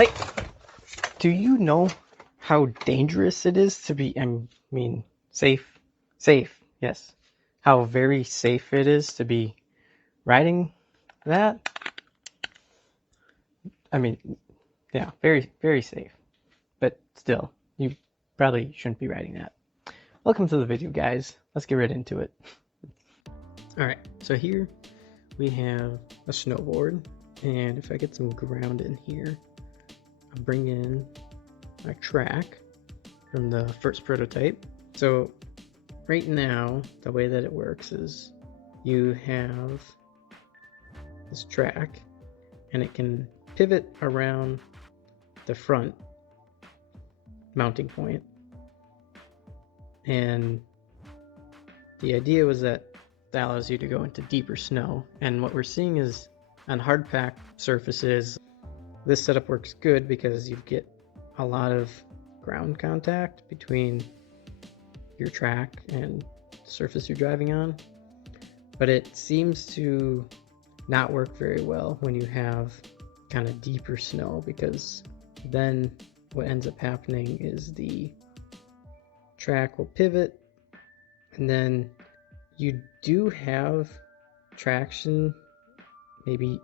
Hey, do you know how dangerous it is to be, safe, yes. How very safe it is to be riding that? Yeah, very, very safe. But still, you probably shouldn't be riding that. Welcome to the video, guys. Let's get right into it. Alright, so here we have a snowboard, and if I get some ground in here, I'll bring in my track from the first prototype. So right now, the way that it works is you have this track, and it can pivot around the front mounting point. And the idea was that allows you to go into deeper snow. And what we're seeing is on hard pack surfaces, this setup works good because you get a lot of ground contact between your track and the surface you're driving on. But it seems to not work very well when you have kind of deeper snow, because then what ends up happening is the track will pivot, and then you do have traction, maybe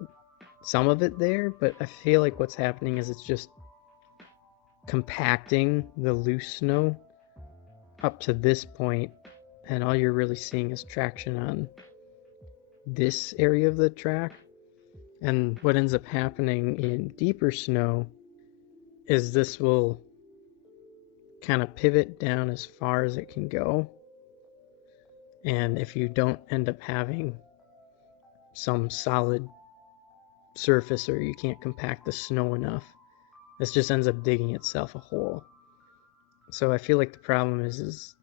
some of it there, but I feel like what's happening is it's just compacting the loose snow up to this point, and all you're really seeing is traction on this area of the track. And what ends up happening in deeper snow is this will kind of pivot down as far as it can go. And if you don't end up having some solid surface, or you can't compact the snow enough, this just ends up digging itself a hole. So I feel like the problem is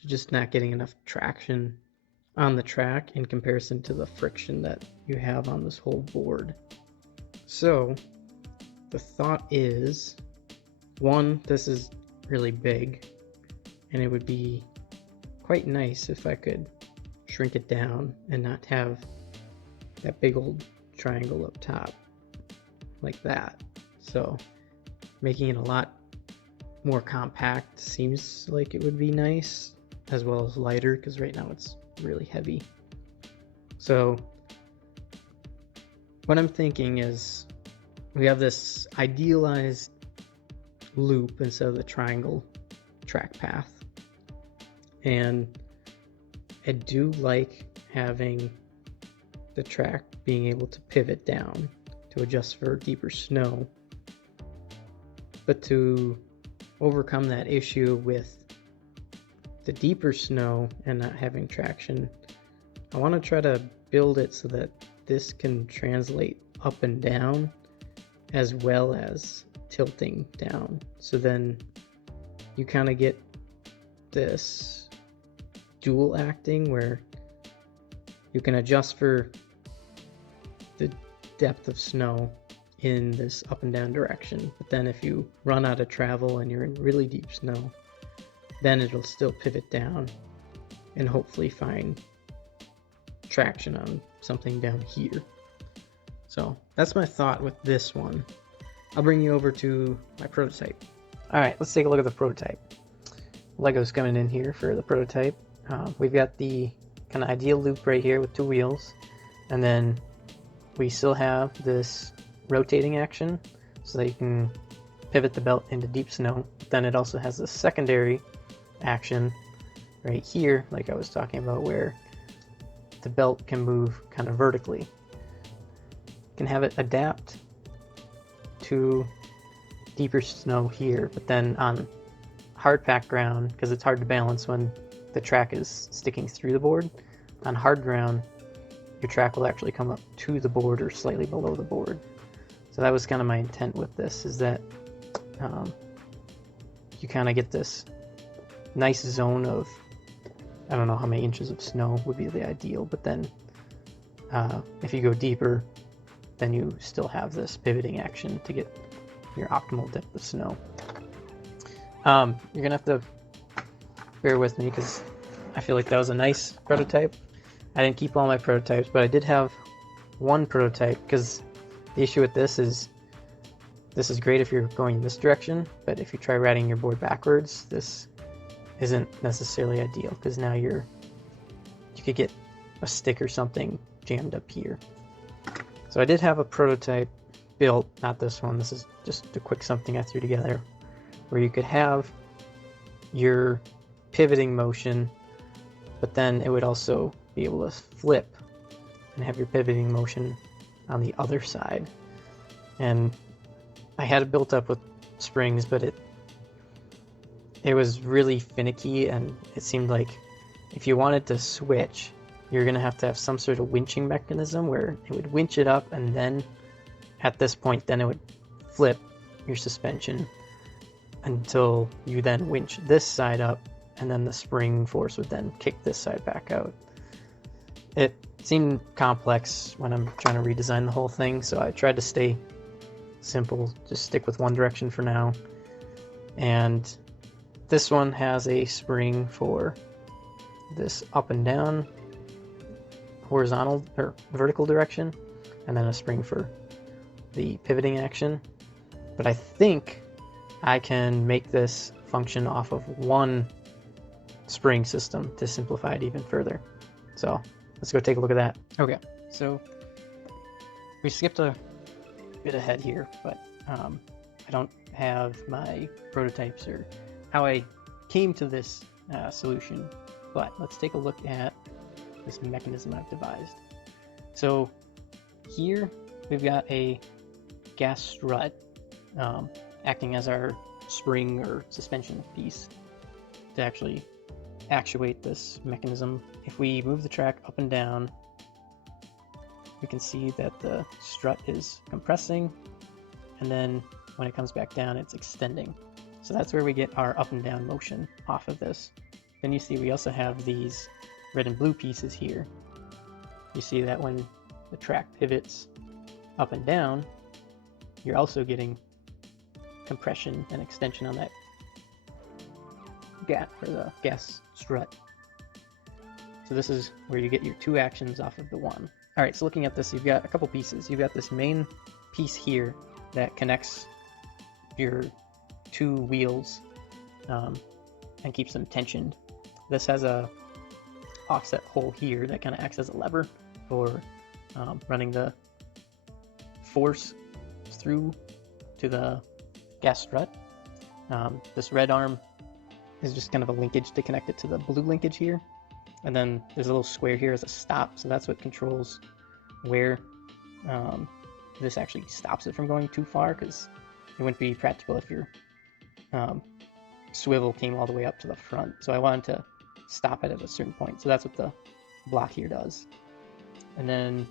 you're just not getting enough traction on the track in comparison to the friction that you have on this whole board. So the thought is, one, this is really big, and it would be quite nice if I could shrink it down and not have that big old triangle up top like that. So making it a lot more compact seems like it would be nice, as well as lighter, because right now it's really heavy. So what I'm thinking is we have this idealized loop instead of the triangle track path, and I do like having the track being able to pivot down to adjust for deeper snow. But to overcome that issue with the deeper snow and not having traction, I want to try to build it so that this can translate up and down as well as tilting down. So then you kind of get this dual acting where you can adjust for the depth of snow in this up and down direction, but then if you run out of travel and you're in really deep snow, then it'll still pivot down and hopefully find traction on something down here. So that's my thought with this one. I'll bring you over to my prototype. Alright, let's take a look at the prototype. Lego's coming in here for the prototype. We've got the kind of ideal loop right here with two wheels, and then we still have this rotating action so that you can pivot the belt into deep snow. Then it also has a secondary action right here, like I was talking about, where the belt can move kind of vertically. You can have it adapt to deeper snow here, but then on hard pack ground, because it's hard to balance when the track is sticking through the board, on hard ground your track will actually come up to the board or slightly below the board. So that was kind of my intent with this, is that you kind of get this nice zone of, I don't know how many inches of snow would be the ideal, but then if you go deeper, then you still have this pivoting action to get your optimal depth of snow. You're gonna have to bear with me because I feel like that was a nice prototype. I didn't keep all my prototypes, but I did have one prototype, because the issue with this is This is great if you're going in this direction, but if you try riding your board backwards, this isn't necessarily ideal, because now you could get a stick or something jammed up here. So I did have a prototype built, not this one, this is just a quick something I threw together, where you could have your pivoting motion, but then it would also be able to flip and have your pivoting motion on the other side. And I had it built up with springs, but it was really finicky, and it seemed like if you wanted to switch, you're going to have some sort of winching mechanism where it would winch it up, and then at this point then it would flip your suspension until you then winch this side up, and then the spring force would then kick this side back out. It seemed complex when I'm trying to redesign the whole thing, so I tried to stay simple, just stick with one direction for now. And this one has a spring for this up and down horizontal or vertical direction, and then a spring for the pivoting action. But I think I can make this function off of one spring system to simplify it even further. So let's go take a look at that. Okay, so we skipped a bit ahead here, but I don't have my prototypes or how I came to this solution, but let's take a look at this mechanism I've devised. So here we've got a gas strut acting as our spring or suspension piece to actually actuate this mechanism. If we move the track up and down, we can see that the strut is compressing, and then when it comes back down, it's extending. So that's where we get our up and down motion off of this. Then you see we also have these red and blue pieces here. You see that when the track pivots up and down, you're also getting compression and extension on that gap for the gas strut. So this is where you get your two actions off of the one. All right, so looking at this, you've got a couple pieces. You've got this main piece here that connects your two wheels and keeps them tensioned. This has a offset hole here that kind of acts as a lever for running the force through to the gas strut. This red arm is just kind of a linkage to connect it to the blue linkage here. And then there's a little square here as a stop, so that's what controls where this actually stops it from going too far, because it wouldn't be practical if your swivel came all the way up to the front. So I wanted to stop it at a certain point, so that's what the block here does. And then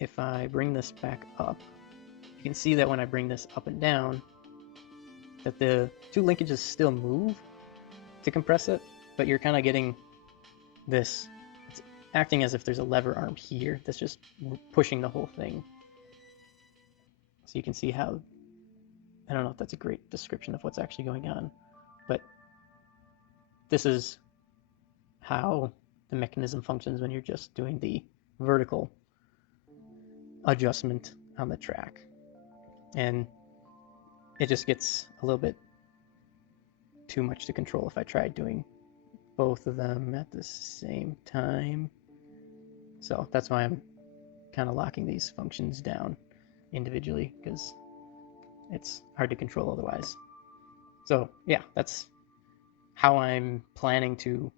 if I bring this back up, you can see that when I bring this up and down, that the two linkages still move to compress it, but you're kind of getting this, it's acting as if there's a lever arm here that's just pushing the whole thing. So you can see how, I don't know if that's a great description of what's actually going on, but this is how the mechanism functions when you're just doing the vertical adjustment on the track. And it just gets a little bit too much to control if I tried doing both of them at the same time. So that's why I'm kind of locking these functions down individually, because it's hard to control otherwise. So yeah, that's how I'm planning to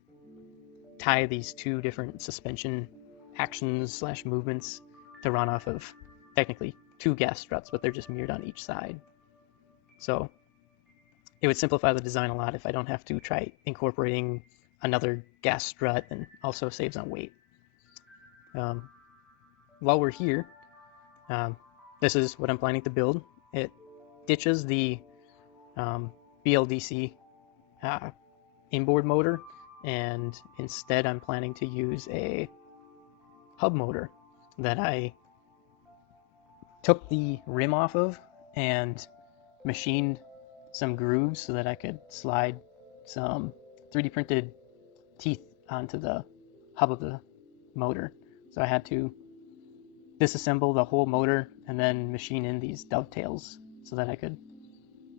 tie these two different suspension actions / movements to run off of technically two gas struts, but they're just mirrored on each side. So it would simplify the design a lot if I don't have to try incorporating another gas strut, and also saves on weight. While we're here, this is what I'm planning to build. It ditches the BLDC inboard motor, and instead I'm planning to use a hub motor that I took the rim off of and machined some grooves so that I could slide some 3D printed teeth onto the hub of the motor. So I had to disassemble the whole motor and then machine in these dovetails so that I could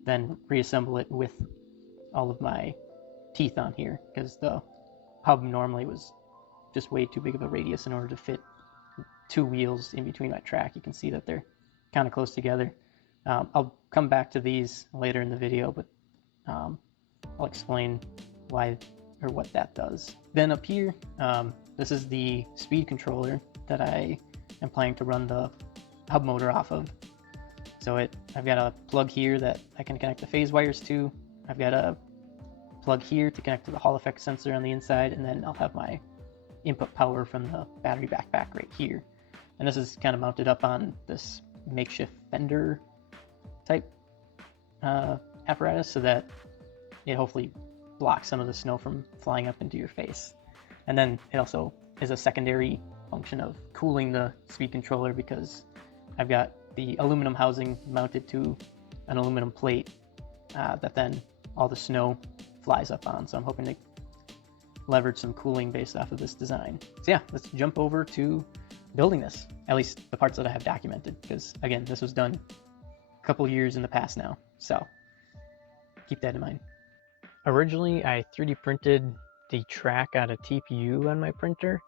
then reassemble it with all of my teeth on here, because the hub normally was just way too big of a radius in order to fit 2 wheels in between my track. You can see that they're kind of close together. I'll come back to these later in the video, but I'll explain why or what that does. Then up here, this is the speed controller that I am planning to run the hub motor off of. So I've got a plug here that I can connect the phase wires to. I've got a plug here to connect to the Hall effect sensor on the inside, and then I'll have my input power from the battery backpack right here. And this is kind of mounted up on this makeshift fender type apparatus so that it hopefully blocks some of the snow from flying up into your face. And then it also is a secondary function of cooling the speed controller, because I've got the aluminum housing mounted to an aluminum plate that then all the snow flies up on. So I'm hoping to leverage some cooling based off of this design. So yeah, let's jump over to building this, at least the parts that I have documented, because again, this was done a couple years in the past now, so keep that in mind. Originally, I 3D printed the track out of TPU on my printer,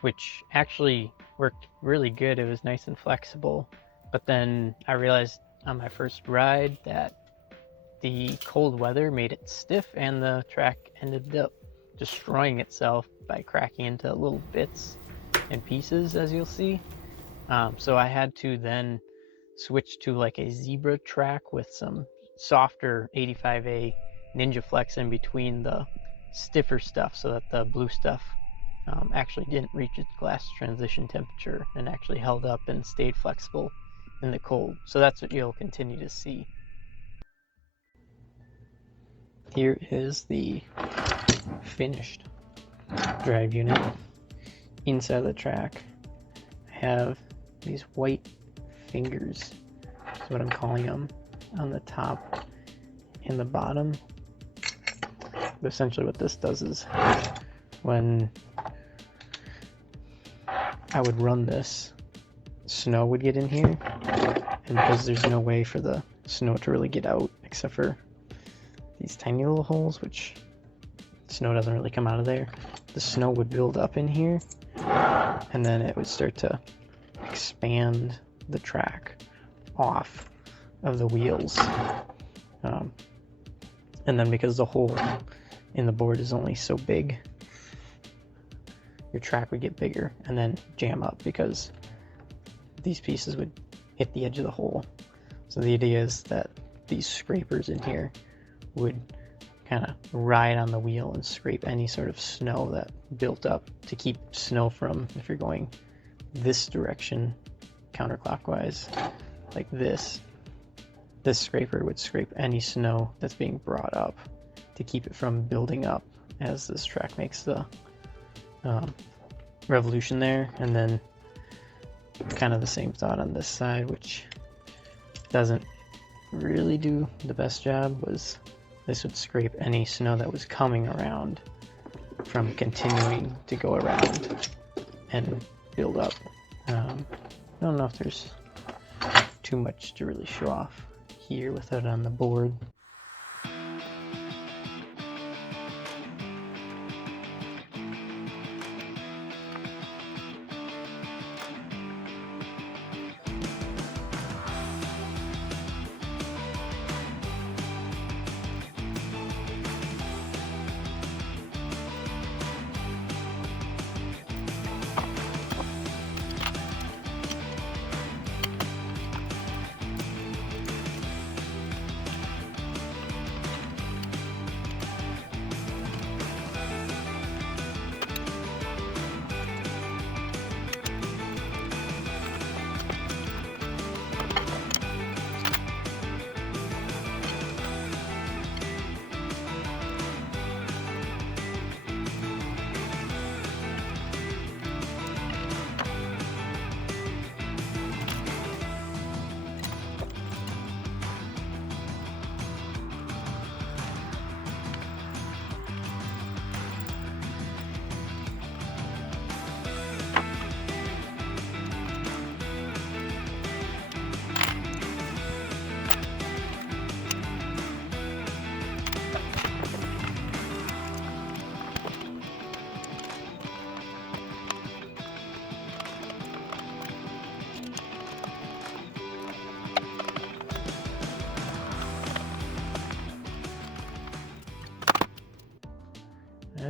which actually worked really good. It was nice and flexible, but then I realized on my first ride that the cold weather made it stiff, and the track ended up destroying itself by cracking into little bits and pieces, as you'll see. So I had to then switch to like a zebra track with some softer 85A Ninja Flex in between the stiffer stuff, so that the blue stuff actually didn't reach its glass transition temperature and actually held up and stayed flexible in the cold. So that's what you'll continue to see. Here is the finished drive unit. Inside the track, I have these white fingers, that's what I'm calling them, on the top and the bottom. But essentially what this does is, when I would run this, snow would get in here, and because there's no way for the snow to really get out except for these tiny little holes, which snow doesn't really come out of there, the snow would build up in here, and then it would start to expand the track off of the wheels. And then because the hole in the board is only so big, your track would get bigger and then jam up because these pieces would hit the edge of the hole. So the idea is that these scrapers in here would kind of ride on the wheel and scrape any sort of snow that built up, to keep snow from, if you're going this direction counterclockwise like this scraper would scrape any snow that's being brought up to keep it from building up as this track makes the revolution there. And then kind of the same thought on this side, which doesn't really do the best job, was this would scrape any snow that was coming around from continuing to go around and build up. I don't know if there's too much to really show off here without it on the board.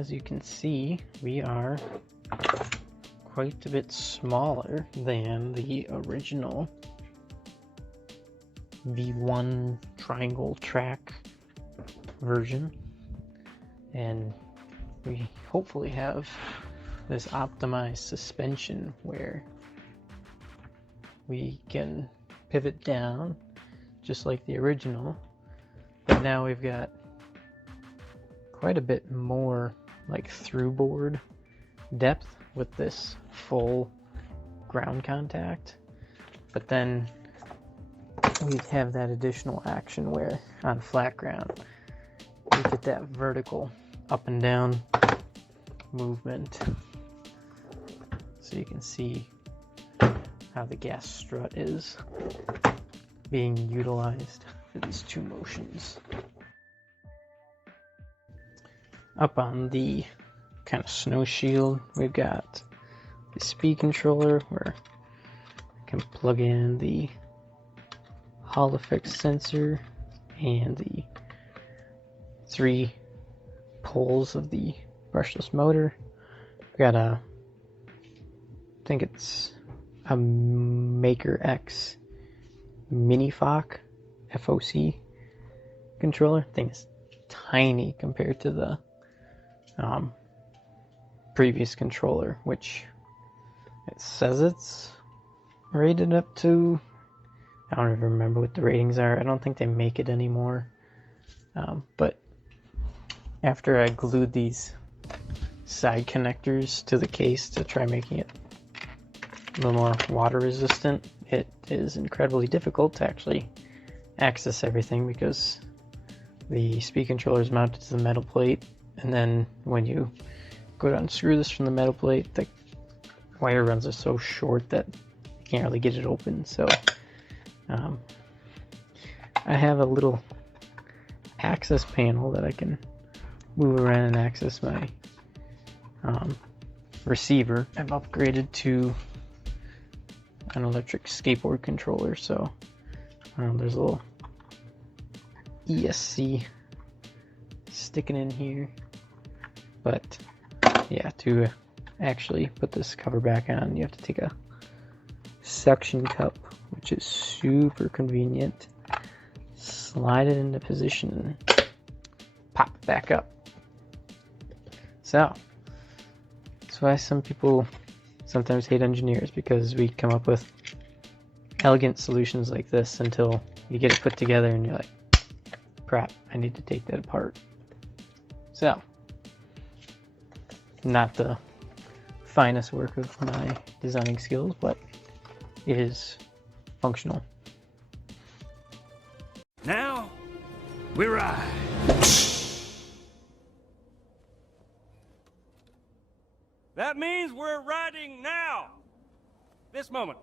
as you can see, we are quite a bit smaller than the original V1 triangle track version, and we hopefully have this optimized suspension where we can pivot down just like the original, but now we've got quite a bit more like through board depth with this full ground contact. But then we have that additional action where on flat ground we get that vertical up and down movement, so you can see how the gas strut is being utilized for these two motions. Up on the kind of snow shield, we've got the speed controller where I can plug in the Hall effect sensor and the 3 poles of the brushless motor. We got I think it's a Maker X Mini FOC controller. I think it's tiny compared to the previous controller, which it says it's rated up to, I don't even remember what the ratings are. I don't think they make it anymore. But after I glued these side connectors to the case to try making it a little more water resistant, it is incredibly difficult to actually access everything because the speed controller is mounted to the metal plate, and then when you go to unscrew this from the metal plate, the wire runs are so short that you can't really get it open. So I have a little access panel that I can move around and access my receiver. I've upgraded to an electric skateboard controller, so there's a little ESC sticking in here. But yeah, to actually put this cover back on, you have to take a suction cup, which is super convenient, slide it into position, and pop it back up. So that's why some people sometimes hate engineers, because we come up with elegant solutions like this until you get it put together and you're like, crap, I need to take that apart. So, not the finest work of my designing skills, but it is functional. Now we ride. That means we're riding now. This moment.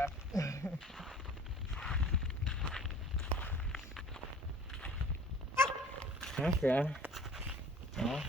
track. Okay. Well.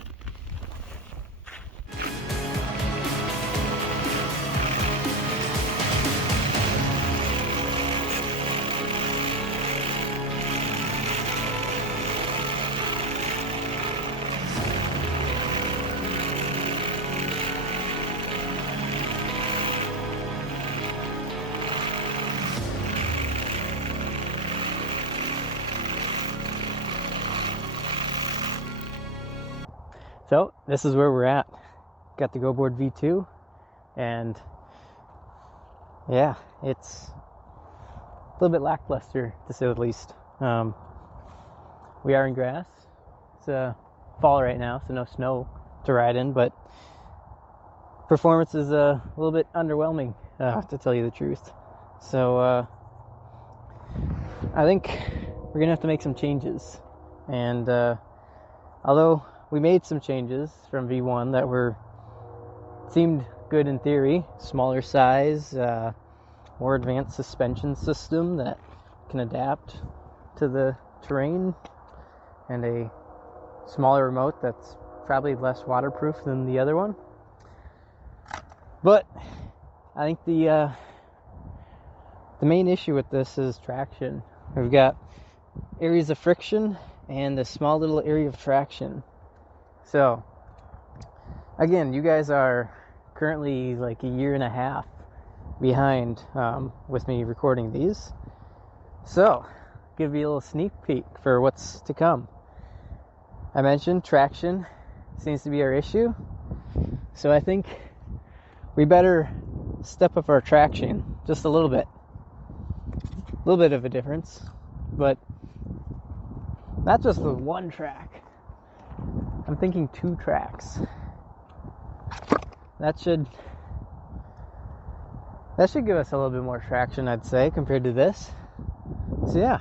So this is where we're at. Got the GoBoard V2, and yeah, it's a little bit lackluster to say the least. We are in grass. It's fall right now, so no snow to ride in, but performance is a little bit underwhelming, to tell you the truth. So I think we're gonna have to make some changes, and although we made some changes from V1 that seemed good in theory, smaller size, more advanced suspension system that can adapt to the terrain, and a smaller remote that's probably less waterproof than the other one. But I think the main issue with this is traction. We've got areas of friction and a small little area of traction. So again, you guys are currently like a year and a half behind with me recording these. So give you a little sneak peek for what's to come. I mentioned traction seems to be our issue. So I think we better step up our traction just a little bit. A little bit of a difference, but not just with one track. I'm thinking 2 tracks. That should give us a little bit more traction, I'd say, compared to this. So yeah,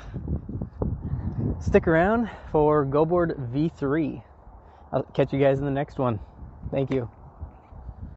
stick around for GoBoard V3. I'll catch you guys in the next one. Thank you.